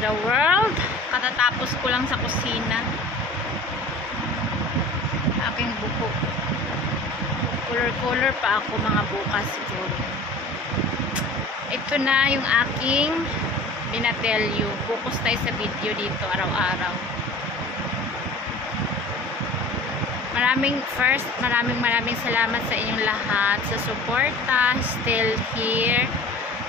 the world. Katatapos ko lang sa kusina. Aking buko. Color pa ako mga bukas siguro. Ito na yung aking binatelyo. Focus tayo sa video dito araw-araw. Maraming salamat sa inyong lahat sa suporta. Still here.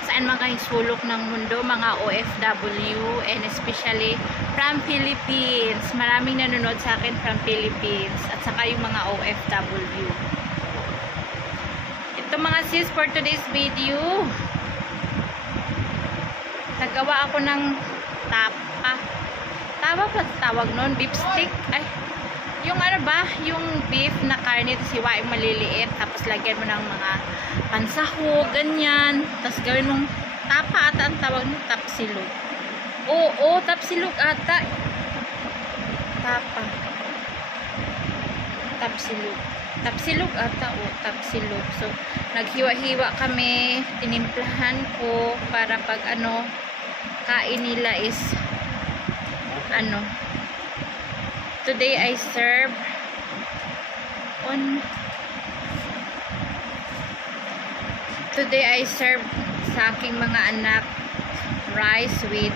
Saan man kayong sulok ng mundo, mga OFW, and especially from Philippines. Maraming nanonood sa akin from Philippines at saka yung mga OFW. Ito mga sis, for today's video, nagawa ako ng tapa pa tawag nun, beef stick. Ay, yung ano ba, yung beef na karne, tapos hiwain maliliit, tapos lagyan mo ng mga pansahog, ganyan, tapos gawin mong tapa ata ang tawag mo, tapsilog. Oo, tapsilog ata. Tapsilog ata, tapsilog. So, naghiwa-hiwa kami, tinimplahan ko para pag ano, kain nila is today I serve sa aking mga anak rice with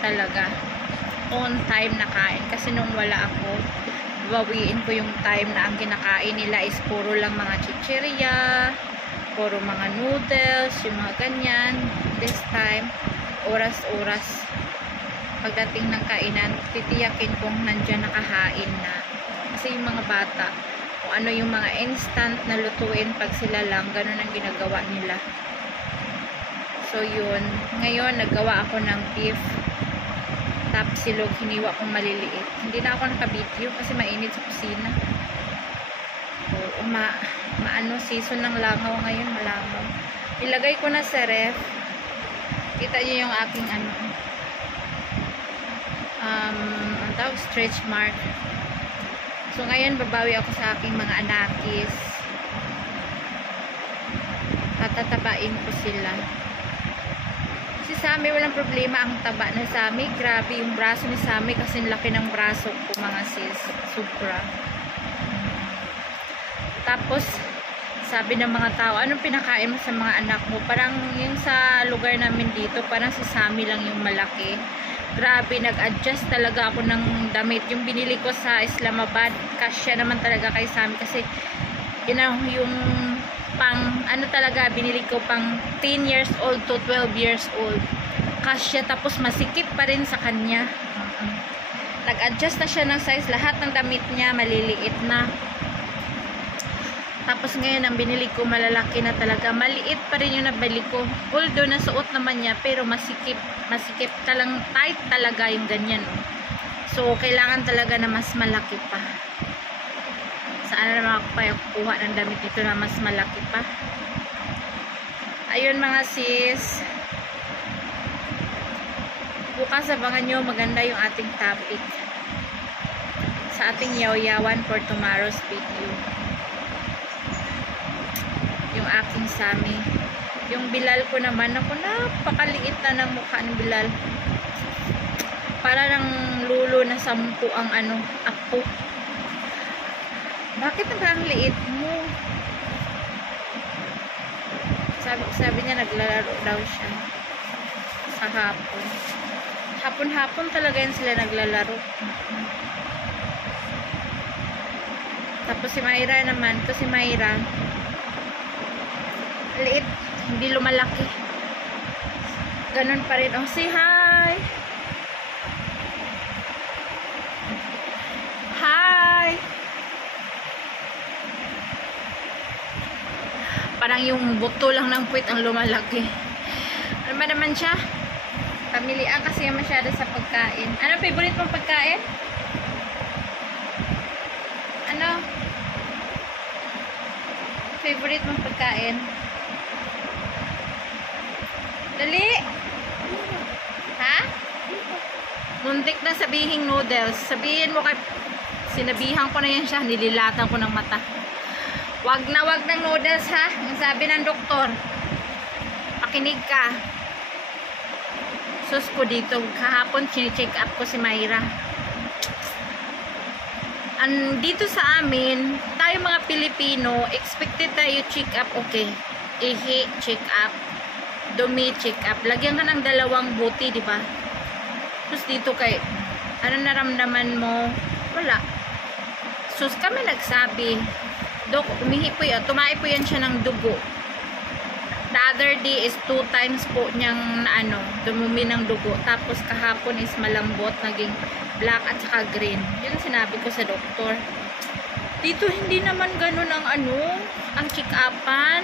talaga on time na kain, kasi nung wala ako, bawiin ko yung time na ang kinakain nila is puro lang mga chichirya, puro mga noodles, yung mga ganyan. This time, oras-oras pagdating ng kainan, titiyakin kong nandyan nakahain na. Kasi yung mga bata, kung ano yung mga instant na lutuin pag sila lang, ganun ang ginagawa nila. So yun, ngayon naggawa ako ng beef tapsilog, hiniwa kong maliliit. Hindi na ako naka-video kasi mainit sa kusina. So, season ng langaw ngayon, malangaw. Ilagay ko na sa ref. Kita niyo yung aking stretch mark. So ngayon babawi ako sa aking mga anakis. Patatabain ko sila. Si Sammy walang problema, ang taba na Sammy. Grabe yung braso ni Sammy kasi laki ng braso ko mga sis. Sobra. Tapos sabi ng mga tao, anong pinakain mo sa mga anak mo? Parang yung sa lugar namin dito, parang si Sammy lang yung malaki. Grabe, nag-adjust talaga ako ng damit. Yung binili ko sa Islamabad, kasya naman talaga kay Sammy kasi yung talaga, binili ko pang 10 years old to 12 years old. Kasya, tapos masikip pa rin sa kanya. Nag-adjust na siya ng size. Lahat ng damit niya, maliliit na. Tapos ngayon, ang binili ko, malalaki na talaga. Maliit pa rin yung nabili ko. Although, nasuot naman niya, pero masikip talang tight talaga yung ganyan. So, kailangan talaga na mas malaki pa. Saan na naman ako pa kukuha ng damit dito na mas malaki pa? Ayun mga sis. Bukas abangan nyo, maganda yung ating topic sa ating yaw-yawan for tomorrow's video. Yung aking Sammy. Yung Bilal ko naman, ako napakaliit na ng mukha ng Bilal. Para ng lulo na 10 ang apo. Bakit ang liit mo? Sabi niya naglalaro daw siya sa hapon. Hapon-hapon talaga yan sila naglalaro. Tapos si Mayra naman, si Mayra liit, hindi lumalaki. Ganun pa rin. Oh, say hi! Hi! Parang yung buto lang ng puwit ang lumalaki. Ano ba naman siya? Pamilian kasi yung masyado sa pagkain. Ano favorite mong pagkain? Ano? Favorite mong pagkain? Dali! Ha? Muntik na sabihin noodles. Sabihin mo kay... Sinabihan ko na yan siya. Nililatan ko ng mata. Wag ng noodles ha. Ang sabi ng doktor. Pakinig ka. Sus po dito, kahapon chine-check up ko si Myra. Dito sa amin, tayo mga Pilipino, expected tayo check up, okay. Ihi, check up. Dumi, check up. Lagyan ka ng 2 buti, di ba? Sus dito kay, ano naramdaman mo? Wala. Sus kami nagsabi, Dok, umihi po yan, tumae po yan siya ng dugo. The other day is 2 times po niyang dumumi ng dugo. Tapos kahapon is malambot, naging black at saka green. Yun sinabi ko sa doktor. Dito hindi naman ganun ang check-upan.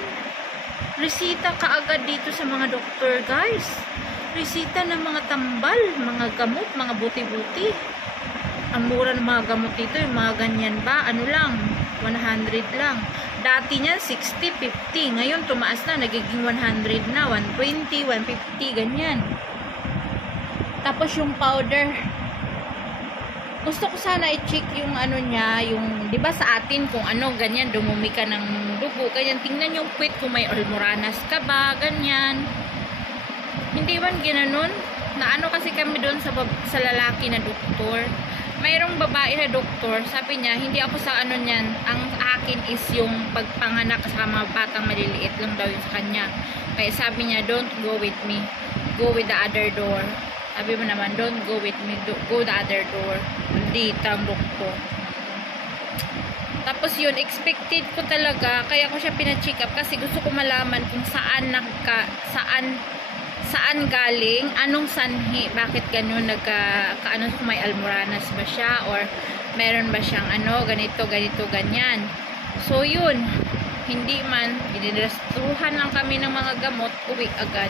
Resita kaagad dito sa mga doktor, guys. Resita ng mga tambal, mga gamot, mga buti-buti. Ang mura ng mga gamot dito, yung mga ganyan ba? Ano lang? 100 lang. Dati niyan 60, 50. Ngayon tumaas na, nagiging 100 na, 120, 150, ganyan. Tapos yung powder, gusto ko sana i-check yung niya, yung, di ba sa atin kung ganyan, dumumi ka ng dugo, ganyan, tingnan yung puwit kung may almoranas ka ba, ganyan. Hindi man ginanon, na kasi kami doon sa lalaki na doktor. Mayroong babae na doktor, sabi niya, hindi ako sa niyan, ang akin is yung pagpanganak sa mga batang maliliit lang daw yung sa kanya. Kaya sabi niya, don't go with me, go with the other door. Sabi mo naman, don't go with me, go the other door. Dito ang doktor. Tapos yun, expected ko talaga, kaya ko siya pina-check up kasi gusto ko malaman kung saan galing, anong sanhi, bakit ganun kung may almoranas ba siya or meron ba siyang ganito, ganyan. So yun, hindi man, ginirastuhan lang kami ng mga gamot, uwi agad.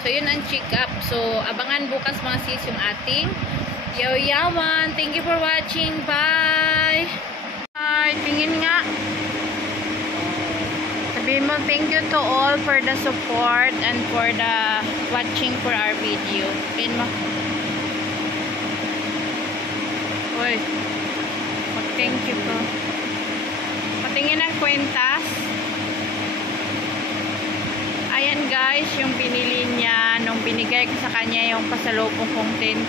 So yun ang check up. So abangan bukas mga sis yung ating yaw-yawan. Thank you for watching. Bye! Bye! Tingin nga. Sabihin mo, thank you to all for the support and for the watching for our video. Sabihin mo. Uy. Mag-thank you po. Patingin ang kwentas. Ayan guys, yung binili niya nung binigay ko sa kanya yung pasalubong kong 10,000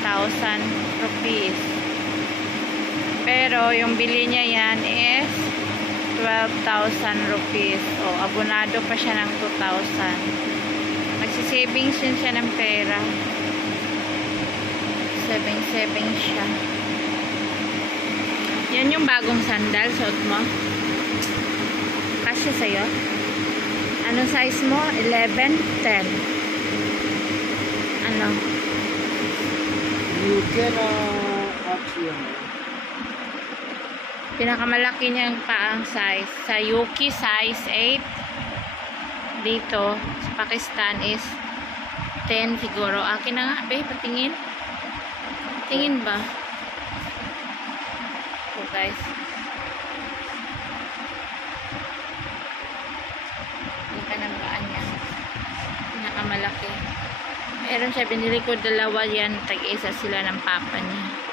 rupees. Pero yung bili niya yan is 12,000 rupees. O, abonado pa siya ng 2,000. Magsisavings din siya ng pera. Saving siya. Yan yung bagong sandal. Suot mo. Kasya sa'yo. Anong size mo? 11? 10? Ano? You can up here. Pinakamalaki niyang paang size. Sa Yuki, size 8. Dito, sa Pakistan is 10 siguro. Akin na nga, babe. Patingin. Tingin ba? So, guys. Ng paan niya. Pinakamalaki. Meron siya, binili ko 2 yan. Tag-isa sila ng papa niya.